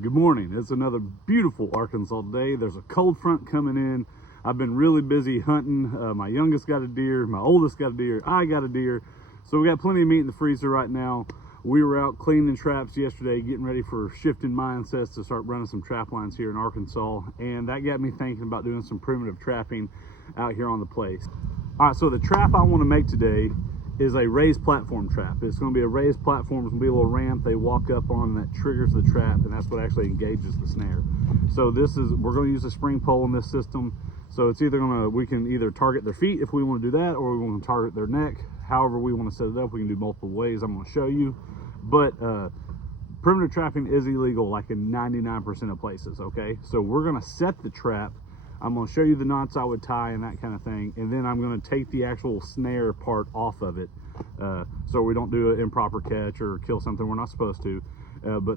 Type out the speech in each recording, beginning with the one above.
Good morning. It's another beautiful Arkansas day. There's a cold front coming in. I've been really busy hunting. My youngest got a deer, my oldest got a deer, I got a deer. So we got plenty of meat in the freezer right now. We were out cleaning traps yesterday, getting ready for shifting mindsets to start running some trap lines here in Arkansas. And that got me thinking about doing some primitive trapping out here on the place. All right, so the trap I want to make today is a raised platform trap. It's going to be a raised platform. It's going to be a little ramp they walk up on that triggers the trap, and that's what actually engages the snare. So we're going to use a spring pole in this system. So it's either we can either target their feet if we want to do that, or we want to target their neck. However we want to set it up, we can do multiple ways. I'm going to show you. But primitive trapping is illegal like in 99% of places, okay? So we're going to set the trap. I'm going to show you the knots I would tie and that kind of thing, and then I'm going to take the actual snare part off of it, so we don't do an improper catch or kill something we're not supposed to.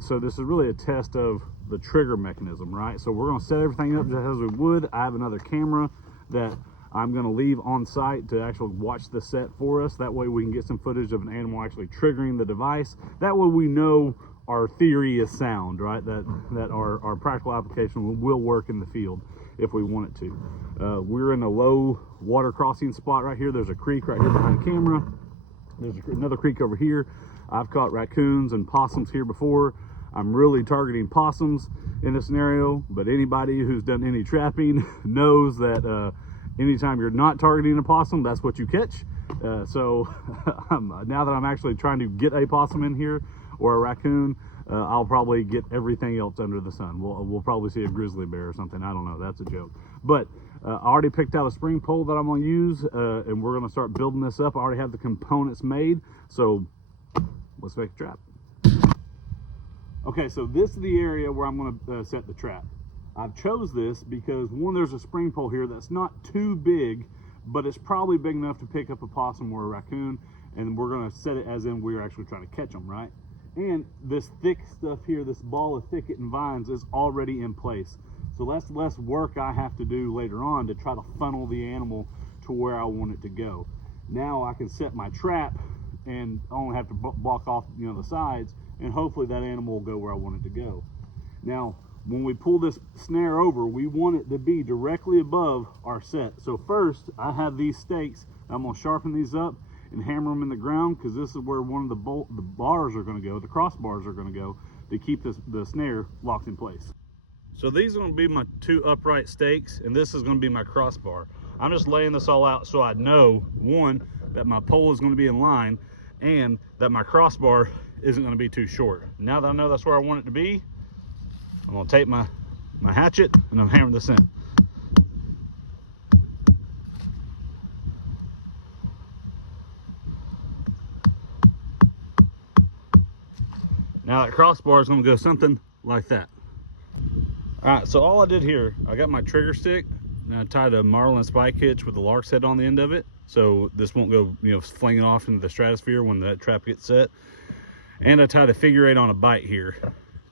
So this is really a test of the trigger mechanism, right? So we're going to set everything up just as we would. I have another camera that I'm going to leave on site to actually watch the set for us. That way we can get some footage of an animal actually triggering the device. That way we know our theory is sound, right? That our practical application will work in the field if we want it to. We're in a low water crossing spot right here. There's a creek right here behind the camera. There's another creek over here. I've caught raccoons and possums here before. I'm really targeting possums in this scenario, but anybody who's done any trapping knows that anytime you're not targeting a possum, that's what you catch. So now that I'm actually trying to get a possum in here or a raccoon, I'll probably get everything else under the sun. We'll probably see a grizzly bear or something. I don't know. That's a joke. But I already picked out a spring pole that I'm going to use, and we're going to start building this up. I already have the components made, so let's make a trap. Okay, so this is the area where I'm going to set the trap. I've chose this because, one, there's a spring pole here that's not too big, but it's probably big enough to pick up a possum or a raccoon, and we're going to set it as in we're actually trying to catch them, right? And this thick stuff here, this ball of thicket and vines, is already in place. So that's less work I have to do later on to try to funnel the animal to where I want it to go. Now I can set my trap and I only have to block off, the sides, and hopefully that animal will go where I want it to go. Now, when we pull this snare over, we want it to be directly above our set. So first, I have these stakes. I'm going to sharpen these up and hammer them in the ground, because this is where one of the bars are going to go, the crossbars are going to go, to keep the snare locked in place. So these are going to be my two upright stakes, and this is going to be my crossbar. I'm just laying this all out so I know, one, that my pole is going to be in line, and that my crossbar isn't going to be too short. Now that I know that's where I want it to be, I'm going to take my hatchet and I'm hammering this in. Now that crossbar is going to go something like that. All right, so all I did here, I got my trigger stick and I tied a marlin spike hitch with the lark's head on the end of it, so this won't go, flinging off into the stratosphere when that trap gets set. And I tied a figure 8 on a bite here,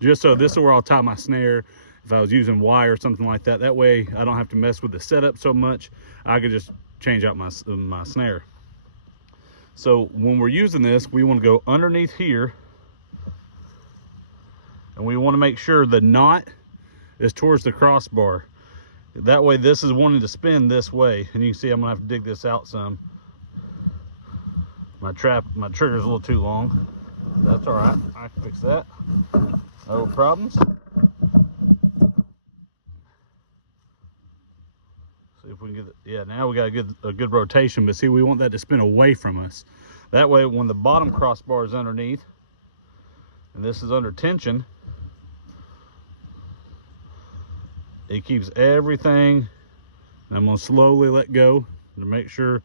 just so this is where I'll tie my snare if I was using wire or something like that. That way I don't have to mess with the setup so much. I could just change out my snare. So when we're using this, we want to go underneath here, and we want to make sure the knot is towards the crossbar. That way this is wanting to spin this way, and you can see I'm gonna have to dig this out some. My trigger's a little too long. That's all right, I can fix that. No problems. See if we can get it. Yeah, now we got a good rotation, but see, we want that to spin away from us. That way when the bottom crossbar is underneath and this is under tension, it keeps everything. And I'm going to slowly let go to make sure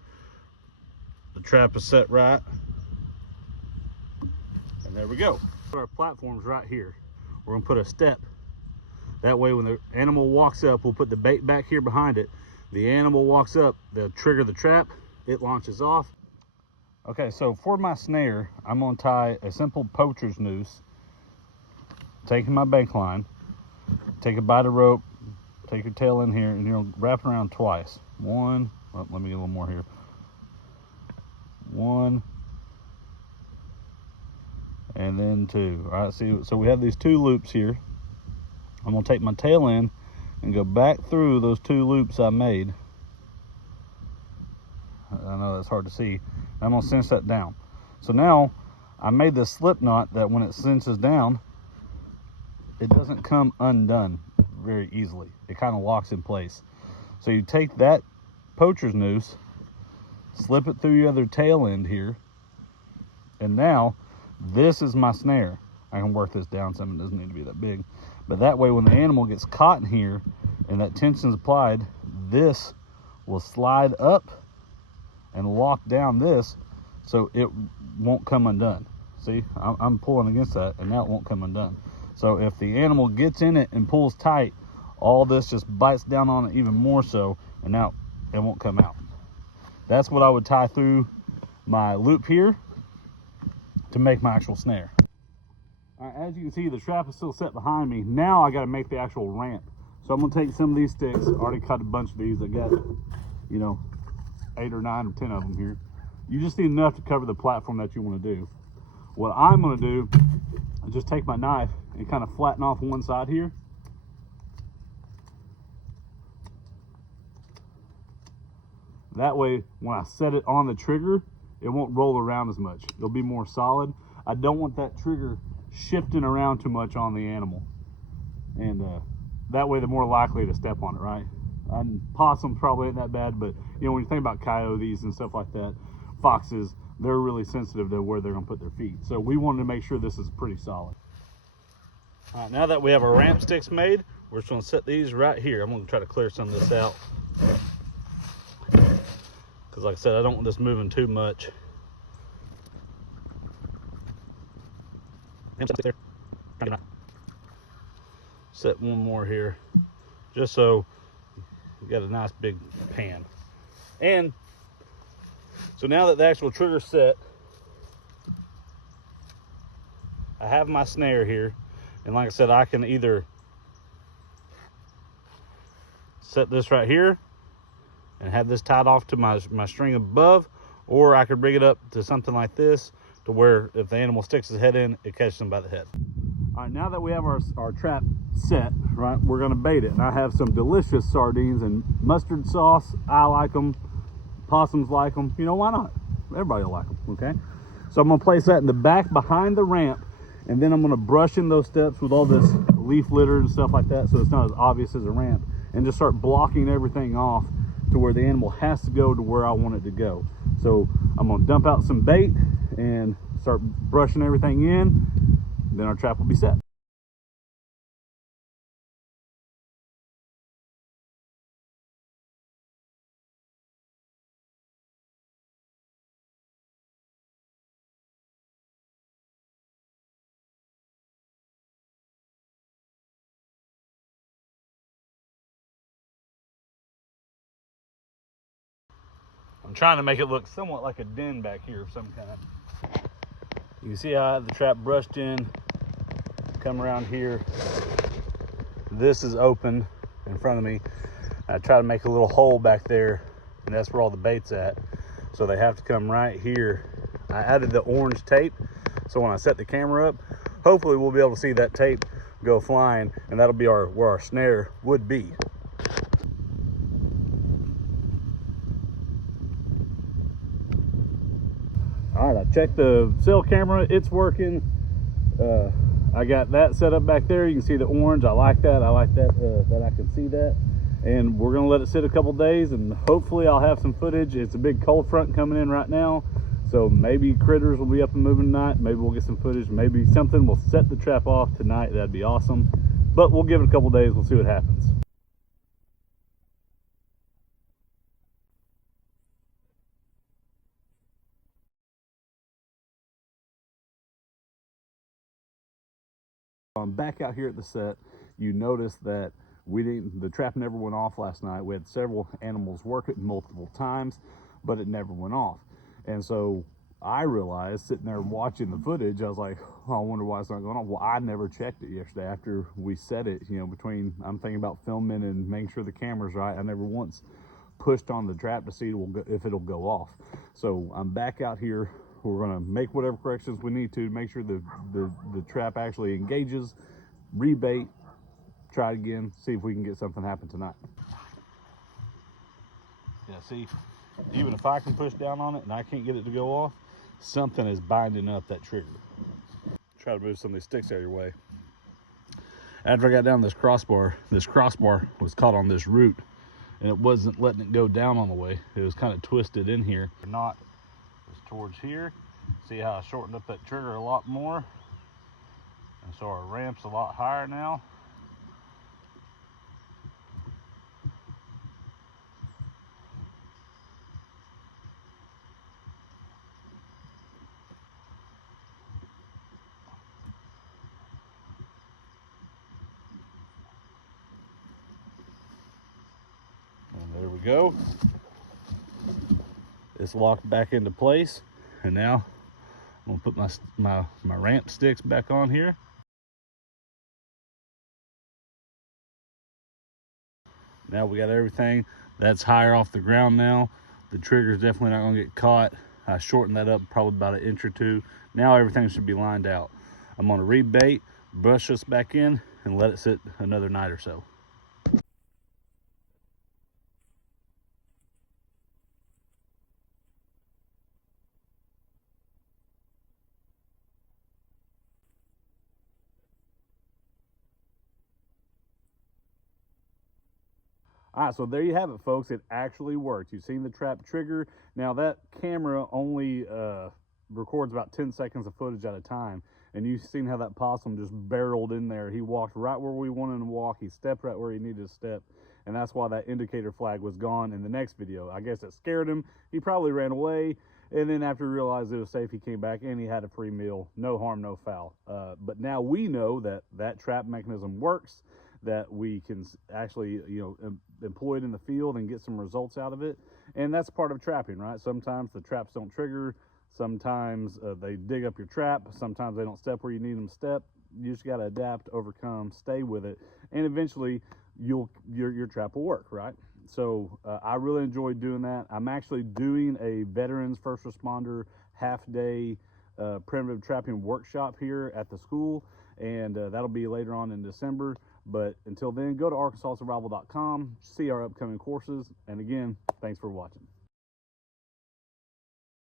the trap is set right. And there we go. Our platform's right here. We're going to put a step. That way when the animal walks up, we'll put the bait back here behind it. The animal walks up, they'll trigger the trap, it launches off. Okay, so for my snare, I'm going to tie a simple poacher's noose, taking my bank line, take a bite of rope, take your tail in here, and you're going to wrap it around twice. One, well, let me get a little more here. One, and then two. All right, see, so we have these two loops here. I'm gonna take my tail end and go back through those 2 loops I made. I know that's hard to see. I'm gonna cinch that down. So now I made this slip knot that when it cinches down, it doesn't come undone very easily. It kind of locks in place. So you take that poacher's noose, slip it through your other tail end here, and now this is my snare. I can work this down some, it doesn't need to be that big. But that way when the animal gets caught in here and that tension's applied, this will slide up and lock down this so it won't come undone. See, I'm pulling against that and now it won't come undone. So if the animal gets in it and pulls tight, all this just bites down on it even more so, and now it won't come out. That's what I would tie through my loop here to make my actual snare. All right, as you can see, the trap is still set behind me. Now I got to make the actual ramp. So I'm gonna take some of these sticks. I already cut a bunch of these. I got, 8 or 9 or 10 of them here. You just need enough to cover the platform that you want to do. What I'm gonna do is just take my knife and kind of flatten off one side here. That way, when I set it on the trigger, it won't roll around as much. It'll be more solid. I don't want that trigger shifting around too much on the animal. And that way, they're more likely to step on it, right? And possums probably ain't that bad, but when you think about coyotes and stuff like that, foxes, they're really sensitive to where they're gonna put their feet. So we wanted to make sure this is pretty solid. All right, now that we have our ramp sticks made, we're just gonna set these right here. I'm gonna try to clear some of this out, because like I said, I don't want this moving too much. Set one more here, just so you got a nice big pan. And so now that the actual trigger's set, I have my snare here. And like I said, I can either set this right here and have this tied off to my string above, or I could rig it up to something like this to where if the animal sticks his head in, it catches him by the head. All right, now that we have our trap set, right, we're gonna bait it. And I have some delicious sardines and mustard sauce. I like them, possums like them. Why not? Everybody will like them, okay? So I'm gonna place that in the back behind the ramp, and then I'm gonna brush in those steps with all this leaf litter and stuff like that so it's not as obvious as a ramp, and just start blocking everything off to where the animal has to go to where I want it to go. So I'm gonna dump out some bait and start brushing everything in, then our trap will be set. I'm trying to make it look somewhat like a den back here of some kind. You can see how I have the trap brushed in. Come around here. This is open in front of me. I try to make a little hole back there, and that's where all the bait's at. So they have to come right here. I added the orange tape, so when I set the camera up, hopefully we'll be able to see that tape go flying, and that'll be where our snare would be. All right, I checked the cell camera, it's working. I got that set up back there. You can see the orange. I like that. I like that I can see that. And we're gonna let it sit a couple days, and hopefully I'll have some footage. It's a big cold front coming in right now, so maybe critters will be up and moving tonight. Maybe we'll get some footage. Maybe something will set the trap off tonight. That'd be awesome. But we'll give it a couple days. We'll see what happens. I'm back out here at the set. You notice that the trap never went off last night. We had several animals work it multiple times, but it never went off. And so I realized, sitting there watching the footage, I was like, oh, I wonder why it's not going off. Well, I never checked it yesterday after we set it. Between I'm thinking about filming and making sure the camera's right, I never once pushed on the trap to see if it'll go off. So I'm back out here. We're gonna make whatever corrections we need to make sure the trap actually engages, rebait, try it again, see if we can get something happen tonight. Yeah, see, even if I can push down on it and I can't get it to go off, something is binding up that trigger. Try to move some of these sticks out of your way. After I got down this crossbar was caught on this root and it wasn't letting it go down on the way. It was kind of twisted in here. The knot is towards here. See how I shortened up that trigger a lot more? And so our ramp's a lot higher now. And there we go. It's locked back into place. And now I'm gonna put my ramp sticks back on here. Now we got everything that's higher off the ground now. The trigger's definitely not gonna get caught. I shortened that up probably about 1 inch or 2. Now everything should be lined out. I'm gonna rebait, brush this back in, and let it sit another night or so. All right, so there you have it, folks. It actually worked. You've seen the trap trigger. Now that camera only records about 10 seconds of footage at a time. And you've seen how that possum just barreled in there. He walked right where we wanted him to walk. He stepped right where he needed to step. And that's why that indicator flag was gone in the next video. I guess it scared him. He probably ran away. And then after he realized it was safe, he came back and he had a free meal. No harm, no foul. But now we know that that trap mechanism works, that we can actually, employ it in the field and get some results out of it. And that's part of trapping, right? Sometimes the traps don't trigger. Sometimes they dig up your trap. Sometimes they don't step where you need them to step. You just got to adapt, overcome, stay with it, and eventually your trap will work, right? So I really enjoyed doing that. I'm actually doing a veterans first responder half-day primitive trapping workshop here at the school, and that'll be later on in December. But until then, go to arkansassurvival.com, see our upcoming courses, and again, thanks for watching.